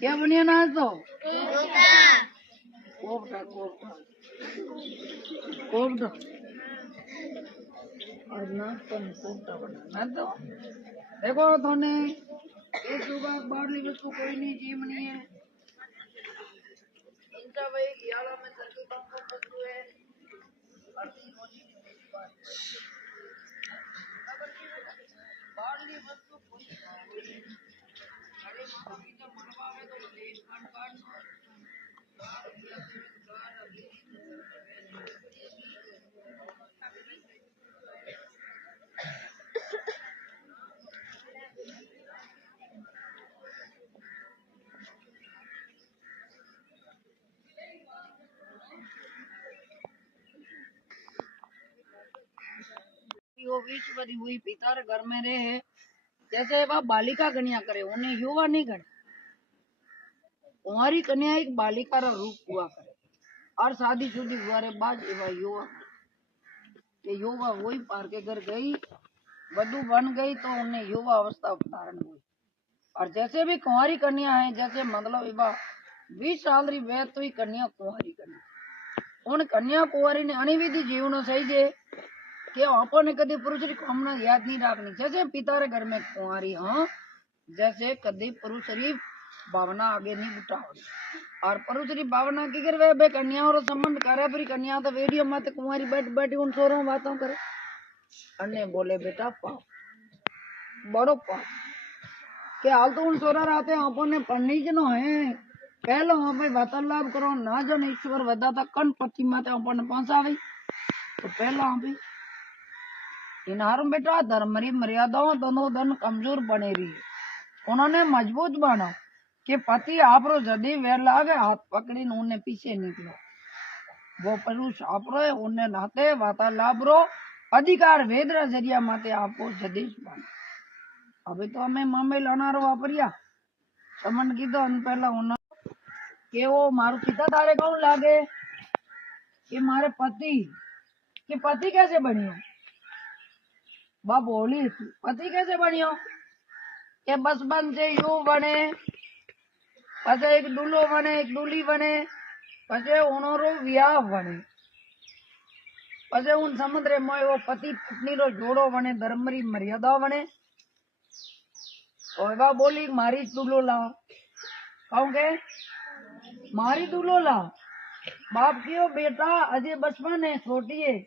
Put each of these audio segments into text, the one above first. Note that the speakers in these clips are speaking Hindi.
क्या बनिया ना तो कोफ्ता कोफ्ता कोफ्ता और नाश्ता में कोफ्ता बनाना तो देखो थोने ये सुबह बाहरली वस्तु कोई नहीं जीवनी है इनका भाई याला में सर्दी कम वस्तु है बाहरली वस्तु कोई वो विश्वरी हुई पिता रे घर में रहे जैसे वह बालिका कन्या करे उन्हें युवा नहीं करे कुंवारी कन्या एक बालिका रा रूप हुआ करे और शादी शुदी हुआ रे बाद एवा युवा ये युवा वही पार के घर गई वधु बन गई तो उन्हें युवा अवस्था धारण हुई और जैसे भी कुंवारी कन्या है जैसे मतलब एवा 20 साल री वैत हुई कन्या कुंवारी कन्या उन कन्या कुंवारी ने अनिविधि जीवन सही जे कि आपने कभी पुरुष री कामना याद नहीं रखनी जैसे पिता रे घर में कुंवारी हाँ जैसे कभी पुरुष री भावना आगे नहीं उठाओ और पुरुष री भावना की करे बे कन्या और संबंध करे फिर कन्या तो वीडियो मत कुंवारी बैठ बैठी उन सोरों बातों करे अन्य बोले बेटा पाप बड़ो पाप के हाल तो उन सोरा रहते आपने पढ़नी जनो है पहलो वहां पे वार्तालाप करो ना जन ईश्वर वदा था कन पति माते आपने पहुंचावी तो पहला भी इनारम बेटा धर्म री मर्यादाओं दोनों दिन कमजोर बने रही उन्होंने मजबूत बना कि पति आप रो जदी वेर लागे हाथ पकड़ी उन्हें पीछे निकलो वो पुरुष आप रो उन्हें नाते वार्तालाप रो अधिकार वेद रा जरिया माते आपको जदीश बना अभी तो हमें मामे लाना रो वापरिया समन की तो पहला होना कि वो मारू पिता तारे कौन लागे कि मारे पति कि पति कैसे बनियो वह बोली पति कैसे बनियो के बचपन से यू बने पचे एक दूल्हो बने एक दूल्ही बने पचे उनरो विवाह बने पचे उन समुद्र में वो पति पत्नी रो जोड़ो बने धर्म री मर्यादा बने और वह बोली मारी दूल्हो ला कहूँगे मारी दूल्हो ला बाप कियो बेटा अजय बचपन है छोटी है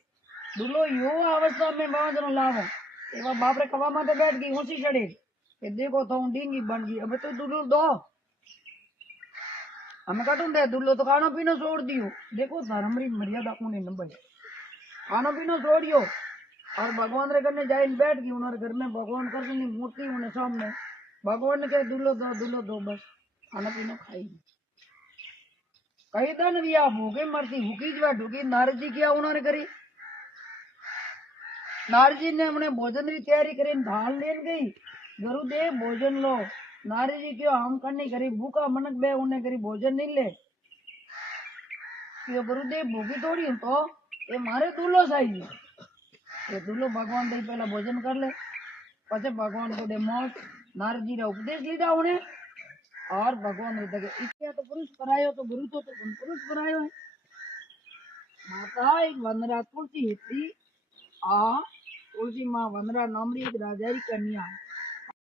दूल्हो यो अवस्था में बांधनो लावो एवा बाप रे कवा माते बैठ गई ऊंची चढ़े कि देखो तो डींगी बन गई अब तो दूल्हो दो हमें कटूं दे दूल्हो तो खाना पीना छोड़ दियो देखो धर्म री मर्यादा उन्हें नंबर खाना पीना छोड़ियो और भगवान रे करने जाए बैठ गई उन्होंने घर में भगवान कर मूर्ति उन्हें सामने भगवान ने कहे दूल्हो दो बस खाना पीना खाई कई दिन भी आप भूखे मरती भूखी जो ढूकी नारद जी किया उन्होंने करी नारद जी ने उन्हें भोजन की तैयारी करी ढाल लेन गई गुरुदेव भोजन लो नारद जी क्यों हम करनी करी भूखा मनक बे उन्हें करी भोजन नहीं ले क्यों गुरुदेव भूखी थोड़ी तो ये मारे दूल्हो चाहिए ये दूल्हो भगवान दे पहला भोजन कर ले पचे भगवान को दे मौत नारद जी ने उपदेश लीधा उन्हें और भगवान ने देखे इच्छा तो पुरुष करायो तो गुरु तो पुरुष करायो है माता एक वनरा तुलसी हिती आ तुलसी माँ वनरा नामरी एक राजा कन्या